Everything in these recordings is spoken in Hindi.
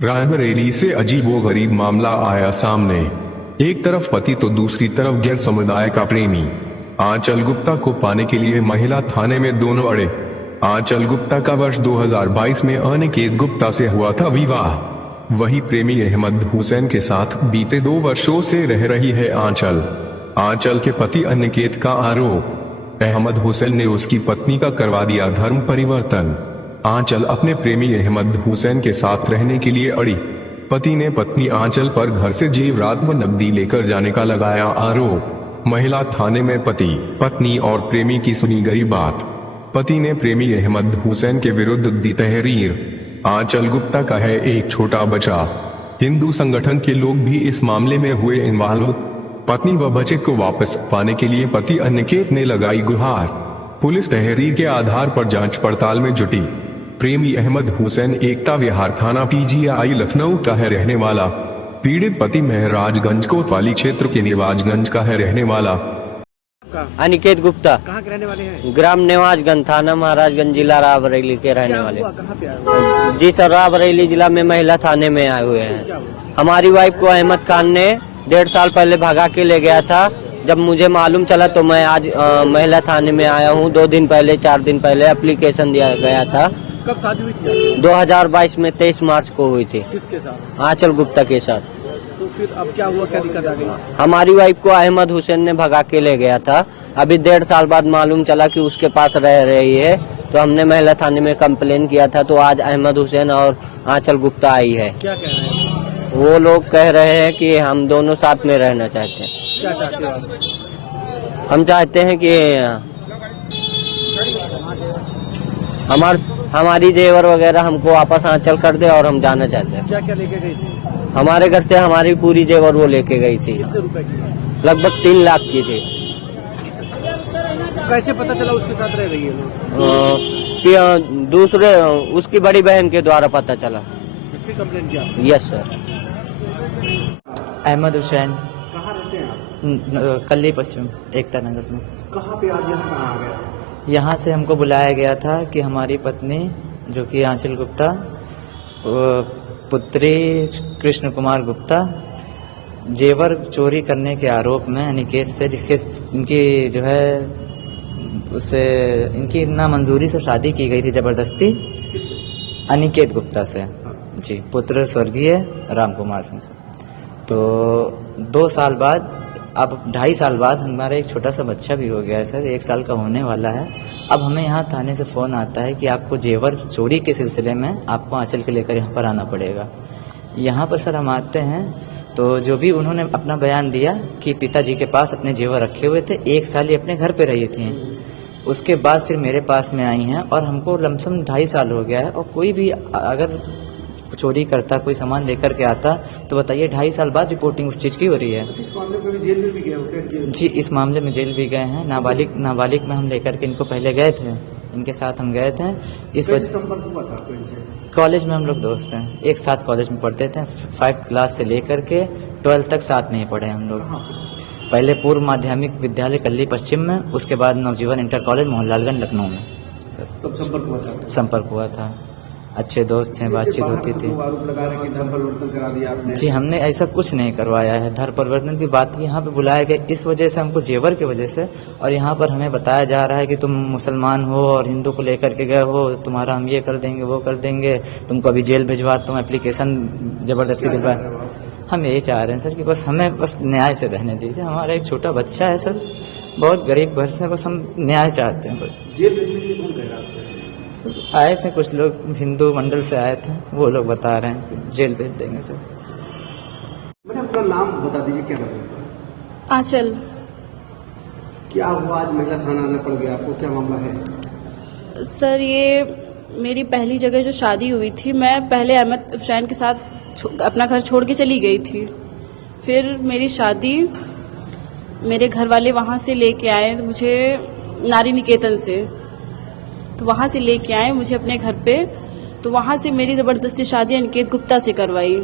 रायबरेली से अजीबोगरीब मामला आया सामने। एक तरफ पति तो दूसरी तरफ गैर समुदाय का प्रेमी। आंचल गुप्ता को पाने के लिए महिला थाने में दोनों अड़े। आंचल गुप्ता का वर्ष 2022 में अनिकेत गुप्ता से हुआ था विवाह। वही प्रेमी अहमद हुसैन के साथ बीते 2 वर्षों से रह रही है आंचल। आंचल के पति अनिकेत का आरोप, अहमद हुसैन ने उसकी पत्नी का करवा दिया धर्म परिवर्तन। आंचल अपने प्रेमी अहमद हुसैन के साथ रहने के लिए अड़ी। पति ने पत्नी आंचल पर घर से जेवरात व नकदी लेकर जाने का लगाया आरोप। महिला थाने में पति, पत्नी और प्रेमी की सुनी गई बात। पति ने प्रेमी अहमद हुसैन के विरुद्ध दी तहरीर। आंचल गुप्ता का है एक छोटा बच्चा। हिंदू संगठन के लोग भी इस मामले में हुए इन्वॉल्व। पत्नी व बच्चे को वापस पाने के लिए पति अनिकेत ने लगाई गुहार। पुलिस तहरीर के आधार पर जांच पड़ताल में जुटी। प्रेमी अहमद हुसैन एकता विहार थाना PGI लखनऊ का है रहने वाला। पीड़ित पति महराजगंज कोतवाली क्षेत्र के निवाजगंज का है रहने वाला। अनिकेत गुप्ता कहाँ के रहने वाले हैं? ग्राम निवाजगंज, थाना महाराजगंज, जिला रायबरेली के रहने वाले। कहाँ पे आए हो? जी सर, रायबरेली जिला में महिला थाने में आए हुए हैं। क्या हुआ? हमारी वाइफ को अहमद खान ने 1.5 साल पहले भगा के ले गया था। जब मुझे मालूम चला तो मैं आज महिला थाने में आया हूँ। 2 दिन पहले, 4 दिन पहले एप्लीकेशन दिया गया था। कब शादी हुई थी? 2022 में 23 मार्च को हुई थी किसके साथ? आंचल गुप्ता के साथ। तो फिर अब क्या हुआ, क्या दिक्कत आ गई? हमारी वाइफ को अहमद हुसैन ने भगा के ले गया था। अभी 1.5 साल बाद मालूम चला कि उसके पास रह रही है, तो हमने महिला थाने में कंप्लेन किया था। तो आज अहमद हुसैन और आंचल गुप्ता आई है। क्या कह रहे हैं? वो लोग कह रहे हैं कि हम दोनों साथ में रहना चाहते हैं। क्या चाहते हो आप? हम चाहते हैं कि हमारी जेवर वगैरह हमको वापस आंचल कर दे और हम जाना चाहते हैं। क्या क्या लेके गई थी? हमारे घर से हमारी पूरी जेवर वो लेके गई थी। कितने रुपए की? लगभग 3 लाख की थी। कैसे पता चला उसके साथ रह रही है लोग? कि दूसरे उसकी बड़ी बहन के द्वारा पता चला। फिर कंप्लेन किया? Yes sir. अहमद हुसैन, कहाँ रहते हैं आप? कल्ली पश्चिम एकता नगर में। कहाँ पे आज यहाँ कहाँ आ गया? यहाँ से हमको बुलाया गया था कि हमारी पत्नी जो कि आंचल गुप्ता, पुत्री कृष्ण कुमार गुप्ता, जेवर चोरी करने के आरोप में अनिकेत से, जिसके इनकी जो है उससे इनकी नामंजूरी से शादी की गई थी जबरदस्ती, अनिकेत गुप्ता से जी, पुत्र स्वर्गीय राम कुमार सिंह से। तो 2 साल बाद, अब 2.5 साल बाद हमारा एक छोटा सा बच्चा भी हो गया है सर, 1 साल का होने वाला है। अब हमें यहाँ थाने से फ़ोन आता है कि आपको जेवर चोरी के सिलसिले में आपको आंचल के लेकर यहाँ पर आना पड़ेगा। यहाँ पर सर हम आते हैं तो जो भी उन्होंने अपना बयान दिया कि पिताजी के पास अपने जेवर रखे हुए थे, 1 साल ये अपने घर पे रही थी। उसके बाद फिर मेरे पास में आई हैं और हमको लमसम 2.5 साल हो गया है। और कोई भी अगर चोरी करता, कोई सामान लेकर के आता, तो बताइए 2.5 साल बाद रिपोर्टिंग उस चीज़ की हो रही है। इस मामले में भी जेल में भी गए हो क्या? जी, इस मामले में जेल भी गए हैं। नाबालिग में हम लेकर के इनको पहले गए थे, इनके साथ हम गए थे। इस वजह संपर्क हुआ था आपको इनसे? कॉलेज में हम लोग दोस्त हैं, एक साथ कॉलेज में पढ़ते थे। 5th क्लास से लेकर के 12th तक साथ में ही पढ़े हम लोग। पहले पूर्व माध्यमिक विद्यालय कल्ली पश्चिम में, उसके बाद नवजीवन इंटर कॉलेज मोहनलालगंज लखनऊ में तब संपर्क हुआ था? संपर्क हुआ था। अच्छे दोस्त थे, बातचीत होती थी। आरोप लगा रहे कि धर्म परिवर्तन करा दिया आपने? जी, हमने ऐसा कुछ नहीं करवाया है। धर्म परिवर्तन की बात यहाँ पे बुलाया गया इस वजह से, हमको जेवर की वजह से। और यहाँ पर हमें बताया जा रहा है कि तुम मुसलमान हो और हिंदू को लेकर के गए हो, तुम्हारा हम ये कर देंगे, वो कर देंगे, तुमको अभी जेल भिजवा, तुम एप्लीकेशन जबरदस्ती दिलवा। हम यही चाह रहे हैं सर कि बस हमें बस न्याय से रहने दीजिए। हमारा एक छोटा बच्चा है सर, बहुत गरीब घर से, बस हम न्याय चाहते हैं बस। जेल भेजने के लिए कौन कह रहा है? आए थे कुछ लोग हिंदू मंडल से आए थे, वो लोग बता रहे हैं कि जेल भेज देंगे सर। मैंने अपना नाम बता दीजिए, क्या नाम है? आंचल। क्या हुआ आज महिला थाना आना पड़ गया आपको, क्या मामला है? सर, ये मेरी पहली जगह जो शादी हुई थी, मैं पहले अहमद हुसैन के साथ अपना घर छोड़ के चली गई थी। फिर मेरी शादी मेरे घर वाले वहाँ से लेके आए मुझे, नारी निकेतन से। तो वहाँ से लेके आए मुझे अपने घर पे। तो वहाँ से मेरी ज़बरदस्ती शादी अनिकेत गुप्ता से करवाई।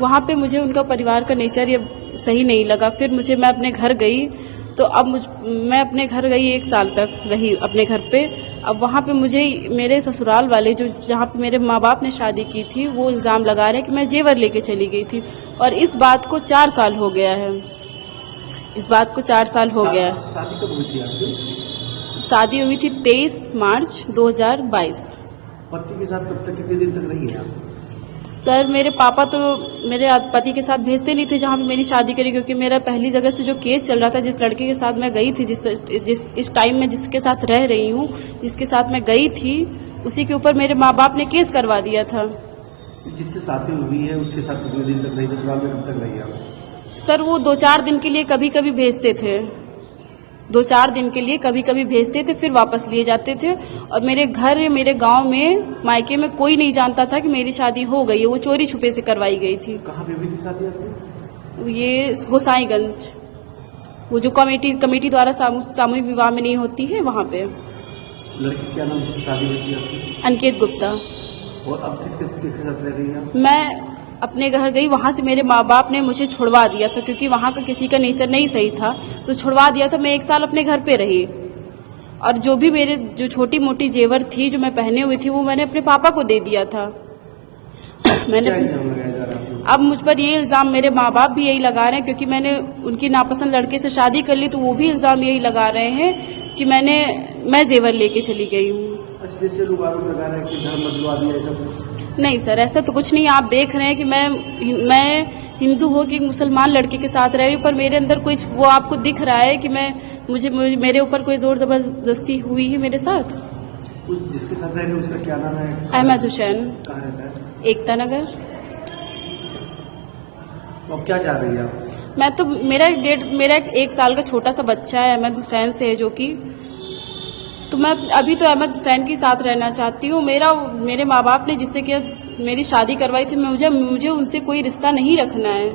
वहाँ पे मुझे उनका परिवार का नेचर ये सही नहीं लगा। फिर मैं अपने घर गई। तो अब मैं अपने घर गई, 1 साल तक रही अपने घर पे। अब वहाँ पे मुझे मेरे ससुराल वाले जो जहाँ पे मेरे माँ बाप ने शादी की थी वो इल्ज़ाम लगा रहे हैं कि मैं जेवर लेके चली गई थी, और इस बात को 4 साल हो गया है। इस बात को 4 साल हो गया है। शादी कब हुई थी आपकी? शादी हुई थी 23 मार्च 2022। पति के साथ कब तक, कितने दिन तक रही है आप? सर मेरे पापा तो मेरे पति के साथ भेजते नहीं थे जहाँ पे मेरी शादी करी, क्योंकि मेरा पहली जगह से जो केस चल रहा था, जिस लड़के के साथ मैं गई थी, जिस इस टाइम में जिसके साथ रह रही हूँ, जिसके साथ मैं गई थी, उसी के ऊपर मेरे माँ बाप ने केस करवा दिया था। जिससे शादी हुई है उसके साथ कितने दिन तक रही, ससुराल में कब तक रही आप? सर वो 2-4 दिन के लिए कभी कभी भेजते थे, 2-4 दिन के लिए कभी कभी भेजते थे, फिर वापस लिए जाते थे। और मेरे घर, मेरे गांव में, मायके में कोई नहीं जानता था कि मेरी शादी हो गई है। वो चोरी छुपे से करवाई गई थी। कहाँ पे हुई थी शादी आपकी? ये गोसाईगंज, वो जो कमेटी द्वारा सामूहिक विवाह में नहीं होती है, वहाँ पे। लड़की क्या नाम, जिससे शादी हुई थी आपकी? अनिकेत गुप्ता। और अब किसके साथ रह रही हैं आप? मैं अपने घर गई, वहाँ से मेरे माँ बाप ने मुझे छुड़वा दिया था, क्योंकि वहाँ का किसी का नेचर नहीं सही था, तो छुड़वा दिया था। मैं 1 साल अपने घर पे रही, और जो भी मेरे जो छोटी मोटी जेवर थी जो मैं पहने हुई थी, वो मैंने अपने पापा को दे दिया था। मैंने क्या इल्जाम लगाया जा रहा है आपको? अब मुझ पर ये इल्ज़ाम मेरे माँ बाप भी यही लगा रहे हैं, क्योंकि मैंने उनकी नापसंद लड़के से शादी कर ली, तो वो भी इल्ज़ाम यही लगा रहे हैं कि मैं जेवर लेके चली गई हूँ। अच्छा, जैसे लोग आरोप लगा रहे हैं कि धर्म बदलवा दिया, ऐसा कुछ? नहीं सर, ऐसा तो कुछ नहीं। आप देख रहे हैं कि मैं हिंदू हो कि मुसलमान लड़के के साथ रह रही हूँ, पर मेरे अंदर कुछ वो आपको दिख रहा है कि मुझे मेरे ऊपर कोई जोर जबरदस्ती हुई है मेरे साथ। जिसके साथ रह रहे हैं उसका क्या नाम है? अहमद हुसैन, कहाँ रहता है? एकता नगर। अब क्या चाह रही है आप? मैं तो मेरा 1 साल का छोटा सा बच्चा है, अहमद हुसैन से है, जो कि, तो मैं अभी तो अहमद हुसैन के साथ रहना चाहती हूँ। मेरे माँ बाप ने जिससे कि मेरी शादी करवाई थी, मुझे उनसे कोई रिश्ता नहीं रखना है।